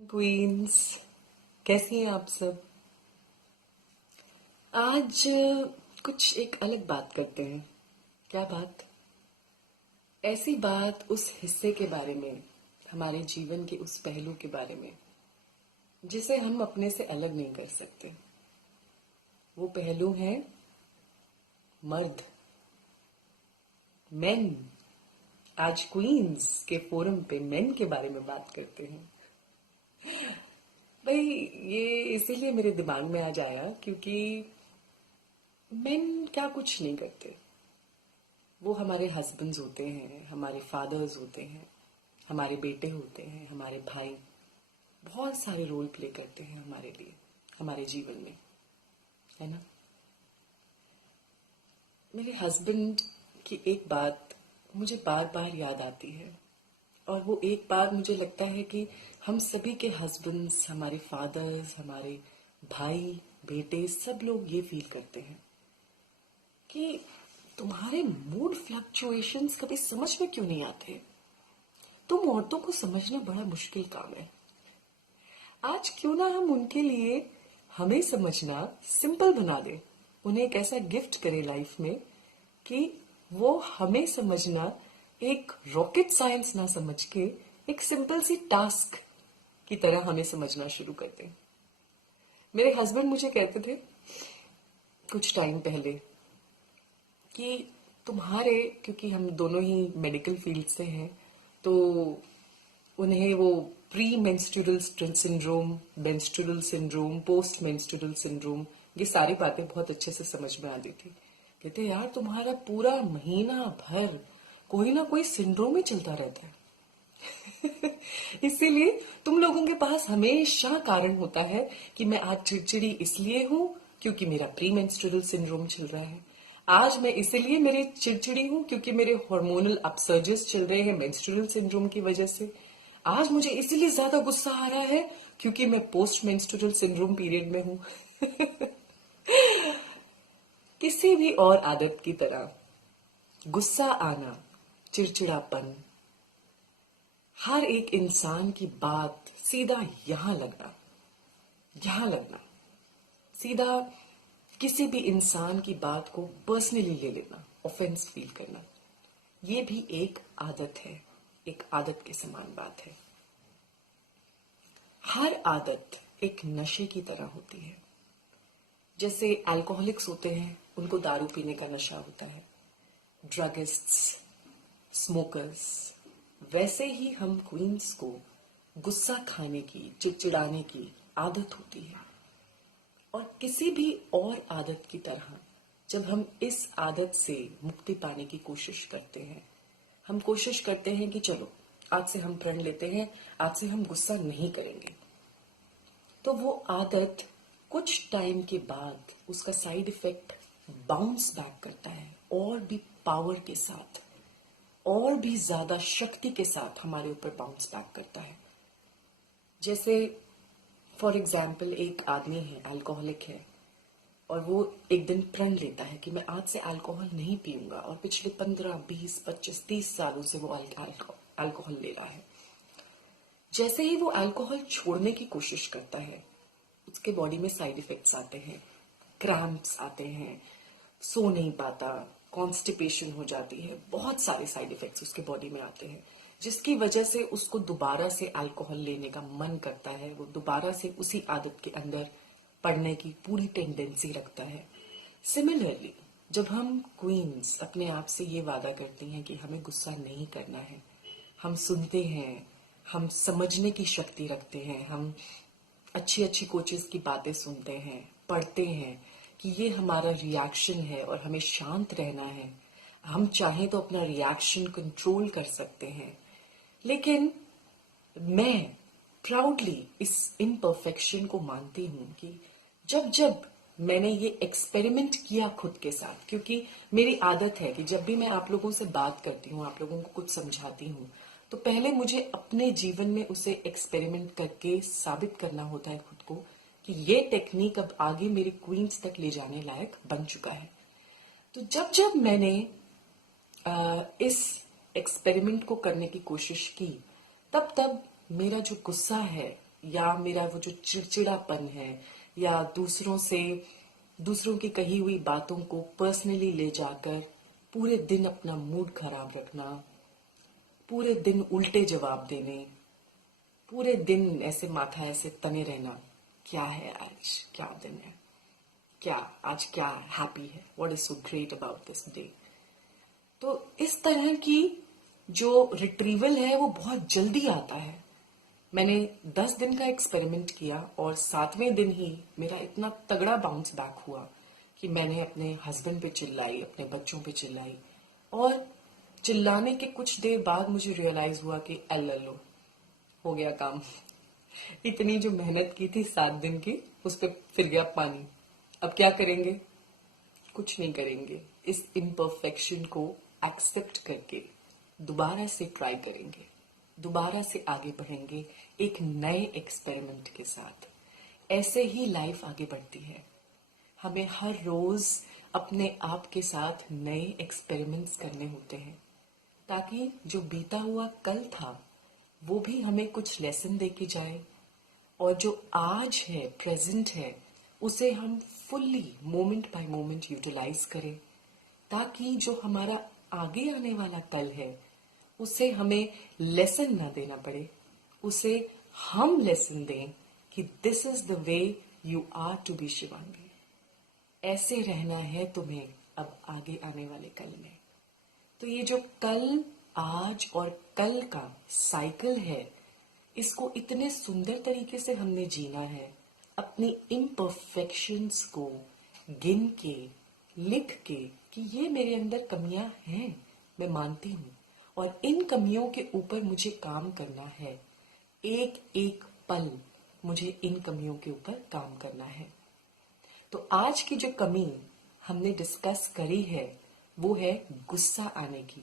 Queen's, कैसी हैं आप सब। आज कुछ एक अलग बात करते हैं। क्या बात? ऐसी बात उस हिस्से के बारे में, हमारे जीवन के उस पहलू के बारे में जिसे हम अपने से अलग नहीं कर सकते। वो पहलू है मर्द, मेन। आज क्वींस के फोरम पे मेन के बारे में बात करते हैं। भाई, ये इसीलिए मेरे दिमाग में आज आया क्योंकि मेन क्या कुछ नहीं करते। वो हमारे हस्बैंड्स होते हैं, हमारे फादर्स होते हैं, हमारे बेटे होते हैं, हमारे भाई। बहुत सारे रोल प्ले करते हैं हमारे लिए, हमारे जीवन में, है ना। मेरे हस्बैंड की एक बात मुझे बार बार याद आती है, और वो एक बात मुझे लगता है कि हम सभी के हस्बैंड्स, हमारे फादर्स, हमारे भाई, बेटे, सब लोग ये फील करते हैं कि तुम्हारे मूड फ्लक्चुएशंस कभी समझ में क्यों नहीं आते। तुम औरतों को समझना बड़ा मुश्किल काम है। आज क्यों ना हम उनके लिए हमें समझना सिंपल बना दें। उन्हें एक ऐसा गिफ्ट करें लाइफ में कि वो हमें समझना एक रॉकेट साइंस ना समझ के एक सिंपल सी टास्क की तरह हमें समझना शुरू कर दें। मेरे हस्बैंड मुझे कहते थे कुछ टाइम पहले कि तुम्हारे, क्योंकि हम दोनों ही मेडिकल फील्ड से हैं, तो उन्हें वो pre menstrual syndrome, menstrual syndrome, post menstrual syndrome, ये सारी बातें बहुत अच्छे से समझ में आती थी। कहते यार, तुम्हारा पूरा महीना भर कोई ना कोई सिंड्रोम ही चलता रहता है। इसीलिए तुम लोगों के पास हमेशा कारण होता है कि मैं आज चिड़चिड़ी इसलिए हूं क्योंकि मेरा प्री मेंस्ट्रुअल सिंड्रोम चल रहा है। आज मैं इसलिए मेरी चिड़चिड़ी हूं क्योंकि मेरे हार्मोनल अपसर्जेस चल रहे हैं मेंस्ट्रुअल सिंड्रोम की वजह से। आज मुझे इसीलिए ज्यादा गुस्सा आ रहा है क्योंकि मैं पोस्ट मेंस्ट्रुअल सिंड्रोम पीरियड में हूं। किसी भी और आदत की तरह गुस्सा आना, चिड़चिड़ापन, हर एक इंसान की बात सीधा यहां लगना, सीधा किसी भी इंसान की बात को पर्सनली ले लेना, ऑफेंस फील करना, ये भी एक आदत है, एक आदत के समान बात है। हर आदत एक नशे की तरह होती है। जैसे अल्कोहलिक्स होते हैं, उनको दारू पीने का नशा होता है, ड्रगिस्ट्स, स्मोकर्स, वैसे ही हम क्वींस को गुस्सा खाने की, चिड़चिड़ाने की आदत होती है। और किसी भी और आदत की तरह जब हम इस आदत से मुक्ति पाने की कोशिश करते हैं, हम कोशिश करते हैं कि चलो आज से हम प्रण लेते हैं, आज से हम गुस्सा नहीं करेंगे, तो वो आदत कुछ टाइम के बाद उसका साइड इफेक्ट बाउंस बैक करता है, और भी पावर के साथ, और भी ज्यादा शक्ति के साथ हमारे ऊपर बाउंस बैक करता है। जैसे फॉर एग्जाम्पल, एक आदमी है, अल्कोहलिक है, और वो एक दिन प्रण लेता है कि मैं आज से अल्कोहल नहीं पीऊंगा, और पिछले 15, 20, 25, 30 सालों से वो अल्कोहल ले रहा है। जैसे ही वो अल्कोहल छोड़ने की कोशिश करता है, उसके बॉडी में साइड इफेक्ट्स आते हैं, क्रैम्प्स आते हैं, सो नहीं पाता, कॉन्स्टिपेशन हो जाती है, बहुत सारे साइड इफेक्ट्स उसके बॉडी में आते हैं, जिसकी वजह से उसको दोबारा से अल्कोहल लेने का मन करता है। वो दोबारा से उसी आदत के अंदर पड़ने की पूरी टेंडेंसी रखता है। सिमिलरली, जब हम क्वींस अपने आप से ये वादा करती हैं कि हमें गुस्सा नहीं करना है, हम सुनते हैं, हम समझने की शक्ति रखते हैं, हम अच्छी अच्छी कोचेस की बातें सुनते हैं, पढ़ते हैं कि ये हमारा रिएक्शन है और हमें शांत रहना है, हम चाहें तो अपना रिएक्शन कंट्रोल कर सकते हैं। लेकिन मैं प्राउडली इस इम्परफेक्शन को मानती हूं कि जब जब मैंने ये एक्सपेरिमेंट किया खुद के साथ, क्योंकि मेरी आदत है कि जब भी मैं आप लोगों से बात करती हूँ, आप लोगों को कुछ समझाती हूँ, तो पहले मुझे अपने जीवन में उसे एक्सपेरिमेंट करके साबित करना होता है खुद को कि ये टेक्निक अब आगे मेरे क्वींस तक ले जाने लायक बन चुका है। तो जब जब मैंने इस एक्सपेरिमेंट को करने की कोशिश की, तब तब मेरा जो गुस्सा है या मेरा वो जो चिड़चिड़ापन है, या दूसरों की कही हुई बातों को पर्सनली ले जाकर पूरे दिन अपना मूड खराब रखना, पूरे दिन उल्टे जवाब देने, पूरे दिन ऐसे माथा ऐसे तने रहना, क्या है आज, क्या दिन है, क्या आज क्या हैप्पी है, what is so great about this day. तो इस तरह की जो रिट्रीवल है वो बहुत जल्दी आता है। मैंने 10 दिन का एक्सपेरिमेंट किया और 7वें दिन ही मेरा इतना तगड़ा बाउंस बैक हुआ कि मैंने अपने हस्बैंड पे चिल्लाई, अपने बच्चों पे चिल्लाई, और चिल्लाने के कुछ देर बाद मुझे रियलाइज हुआ कि अल्लाह, हो गया काम। इतनी जो मेहनत की थी 7 दिन की, उस पर फिर गया पानी। अब क्या करेंगे? कुछ नहीं करेंगे। इस इम्परफेक्शन को एक्सेप्ट करके दोबारा से ट्राई करेंगे, दोबारा से आगे बढ़ेंगे एक नए एक्सपेरिमेंट के साथ। ऐसे ही लाइफ आगे बढ़ती है। हमें हर रोज अपने आप के साथ नए एक्सपेरिमेंट्स करने होते हैं, ताकि जो बीता हुआ कल था वो भी हमें कुछ लेसन दे के जाए, और जो आज है, प्रेजेंट है, उसे हम fully moment by moment utilise करें, ताकि जो हमारा आगे आने वाला कल है उसे हमें लेसन ना देना पड़े, उसे हम लेसन दें कि this is the way you are to be Shivangi. ऐसे रहना है तुम्हें अब आगे आने वाले कल में। तो ये जो कल, आज और कल का साइकिल है, इसको इतने सुंदर तरीके से हमने जीना है, अपनी इम्परफेक्शंस को गिन के, लिख के, कि ये मेरे अंदर कमियां हैं, मैं मानती हूँ, और इन कमियों के ऊपर मुझे काम करना है। एक एक पल मुझे इन कमियों के ऊपर काम करना है। तो आज की जो कमी हमने डिस्कस करी है वो है गुस्सा आने की,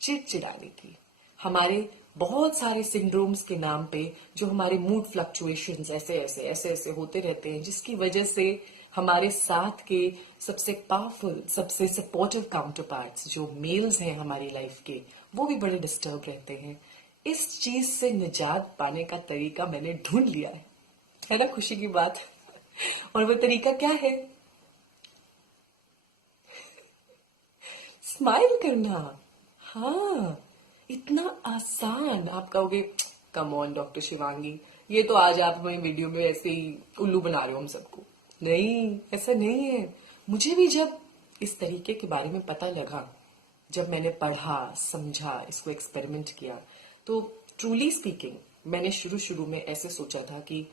चिड़चिड़ाने की। हमारे बहुत सारे सिंड्रोम्स के नाम पे जो हमारे मूड फ्लक्चुएशंस ऐसे होते रहते हैं, जिसकी वजह से हमारे साथ के सबसे पावरफुल, सबसे सपोर्टिव काउंटर पार्ट्स जो मेल्स हैं हमारी लाइफ के, वो भी बड़े डिस्टर्ब रहते हैं। इस चीज से निजात पाने का तरीका मैंने ढूंढ लिया है ना, खुशी की बात। और वो तरीका क्या है? स्माइल करना। हाँ, इतना आसान। आप कहोगे कम ऑन डॉक्टर शिवांगी, ये तो आज आप हमें वीडियो में ऐसे ही उल्लू बना रहे हो हम सबको। नहीं, ऐसा नहीं है। मुझे भी जब इस तरीके के बारे में पता लगा, जब मैंने पढ़ा, समझा, इसको एक्सपेरिमेंट किया, तो ट्रूली स्पीकिंग मैंने शुरू में ऐसे सोचा था कि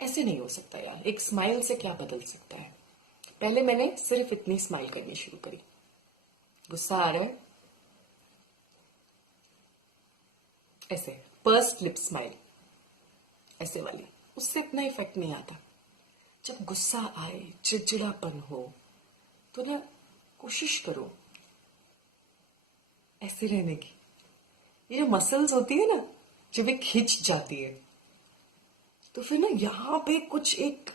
ऐसे नहीं हो सकता यार, एक स्माइल से क्या बदल सकता है। पहले मैंने सिर्फ इतनी स्माइल करनी शुरू करी। गुस्सा आ रहा है, ऐसे पर्स्ड लिप स्माइल, ऐसे वाली, उससे इतना इफेक्ट नहीं आता। जब गुस्सा आए, चिड़चिड़ापन हो, तो ना कोशिश करो ऐसे रहने की। ये जो मसल्स होती है ना, जब ये खिंच जाती है, तो फिर ना यहाँ पे कुछ एक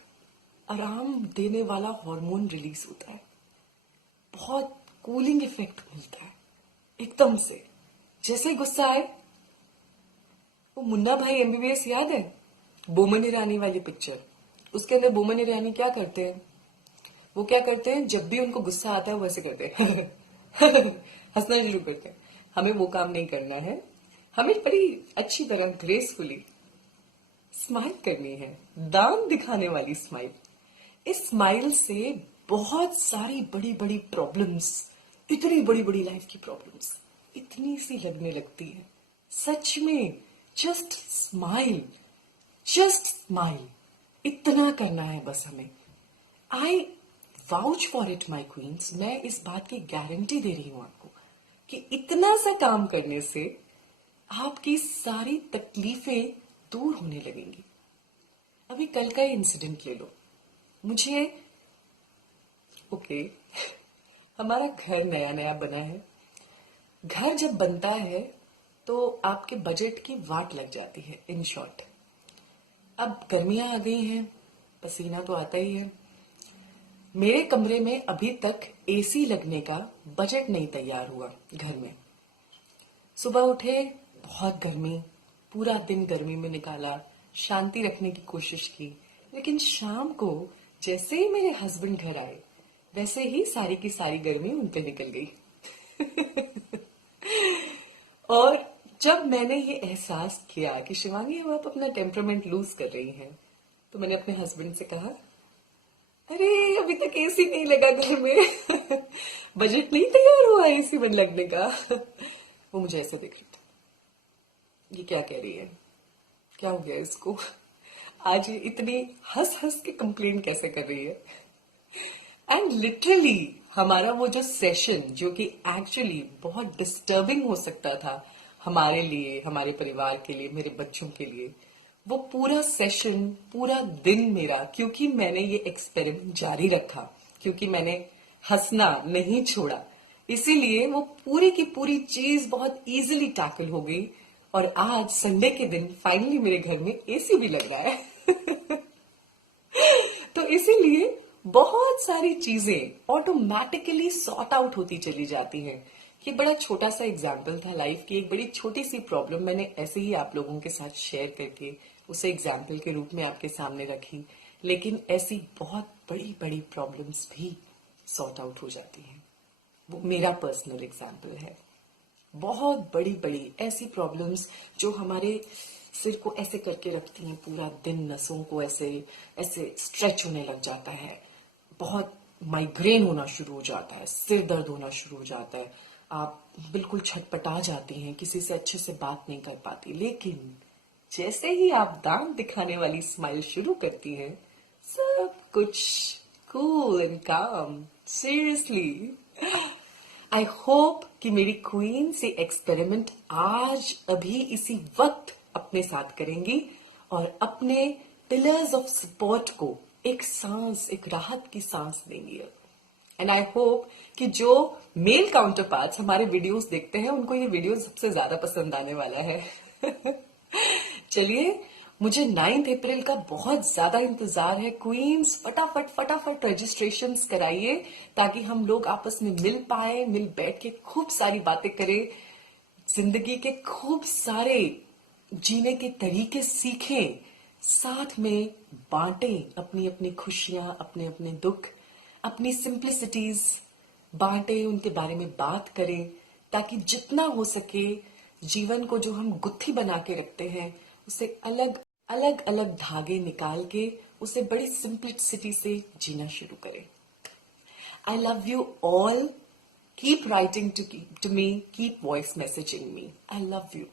आराम देने वाला हार्मोन रिलीज होता है, बहुत कूलिंग इफेक्ट मिलता है एकदम से। जैसे ही गुस्सा आए, वो मुन्ना भाई एमबीबीएस याद है, बोमन ईरानी वाली पिक्चर, उसके अंदर बोमन ईरानी क्या करते हैं, वो क्या करते हैं, जब भी उनको गुस्सा आता है वो ऐसे करते हैं हंसना शुरू करते हैं। हमें वो काम नहीं करना है, हमें बड़ी अच्छी तरह ग्रेसफुली स्माइल करनी है, दांत दिखाने वाली स्माइल। इस स्माइल से बहुत सारी बड़ी बड़ी प्रॉब्लम्स, इतनी बड़ी बड़ी लाइफ की प्रॉब्लम्स इतनी सी लगने लगती है। सच में जस्ट स्माइल, जस्ट स्माइल, इतना करना है बस हमें। I vouch for it my queens, मैं इस बात की गारंटी दे रही हूं आपको कि इतना सा काम करने से आपकी सारी तकलीफें दूर होने लगेंगी। अभी कल का ही इंसिडेंट ले लो। मुझे ओके हमारा घर नया नया बना है। घर जब बनता है तो आपके बजट की वाट लग जाती है, इन शॉर्ट। अब गर्मियां आ गई हैं, पसीना तो आता ही है। मेरे कमरे में अभी तक एसी लगने का बजट नहीं तैयार हुआ घर में। सुबह उठे, बहुत गर्मी, पूरा दिन गर्मी में निकाला, शांति रखने की कोशिश की, लेकिन शाम को जैसे ही मेरे हस्बैंड घर आए वैसे ही सारी की सारी गर्मी उन पे निकल गई। और जब मैंने ये एहसास किया कि शिवांगी अब आप अपना टेम्परामेंट लूज कर रही हैं, तो मैंने अपने हस्बैंड से कहा, अरे अभी तक एसी नहीं लगा घर में। बजट नहीं तैयार हुआ एसी में लगने का। वो मुझे ऐसा देख रही थी, ये क्या कह रही है, क्या हो गया इसको, आज ये इतनी हंस हंस के कंप्लेन कैसे कर रही है। एंड लिटरली हमारा वो जो सेशन, जो कि एक्चुअली बहुत डिस्टर्बिंग हो सकता था हमारे लिए, हमारे परिवार के लिए, मेरे बच्चों के लिए, वो पूरा सेशन, पूरा दिन मेरा, क्योंकि मैंने ये एक्सपेरिमेंट जारी रखा, क्योंकि मैंने हंसना नहीं छोड़ा, इसीलिए वो पूरी की पूरी चीज बहुत इजीली टैकल हो गई। और आज संडे के दिन फाइनली मेरे घर में एसी भी लग रहा है। तो इसीलिए बहुत सारी चीजें ऑटोमेटिकली सॉर्ट आउट होती चली जाती हैं। ये बड़ा छोटा सा एग्जाम्पल था लाइफ की, एक बड़ी छोटी सी प्रॉब्लम मैंने ऐसे ही आप लोगों के साथ शेयर करके उसे एग्जाम्पल के रूप में आपके सामने रखी, लेकिन ऐसी बहुत बड़ी बड़ी प्रॉब्लम्स भी सॉर्ट आउट हो जाती हैं। वो मेरा पर्सनल एग्जाम्पल है। बहुत बड़ी बड़ी ऐसी प्रॉब्लम्स जो हमारे सिर को ऐसे करके रखती हैं, पूरा दिन नसों को ऐसे ऐसे स्ट्रेच होने लग जाता है, बहुत माइग्रेन होना शुरू हो जाता है, सिर दर्द होना शुरू हो जाता है, आप बिल्कुल छटपटा जाती हैं, किसी से अच्छे से बात नहीं कर पाती। लेकिन जैसे ही आप दांत दिखाने वाली स्माइल शुरू करती हैं, सब कुछ कूल एंड काम। सीरियसली, आई होप कि मेरी क्वीन से एक्सपेरिमेंट आज अभी इसी वक्त अपने साथ करेंगी और अपने पिलर्स ऑफ सपोर्ट को एक सांस, एक राहत की सांस देंगी। एंड आई होप कि जो मेल काउंटर पार्ट्स हमारे वीडियोस देखते हैं उनको ये वीडियो सबसे ज्यादा पसंद आने वाला है। चलिए, मुझे 9 अप्रैल का बहुत ज्यादा इंतजार है। क्वींस फटाफट फटाफट रजिस्ट्रेशंस कराइए ताकि हम लोग आपस में मिल पाए, मिल बैठ के खूब सारी बातें करें, जिंदगी के खूब सारे जीने के तरीके सीखें, साथ में बांटें अपनी अपनी खुशियां, अपने अपने दुख, अपनी सिंप्लिसिटीज बांटें, उनके बारे में बात करें, ताकि जितना हो सके जीवन को जो हम गुत्थी बना के रखते हैं उसे अलग अलग अलग धागे निकाल के उसे बड़ी सिंप्लिसिटी से जीना शुरू करें। I love you all. Keep writing to me. Keep voice messaging me. I love you.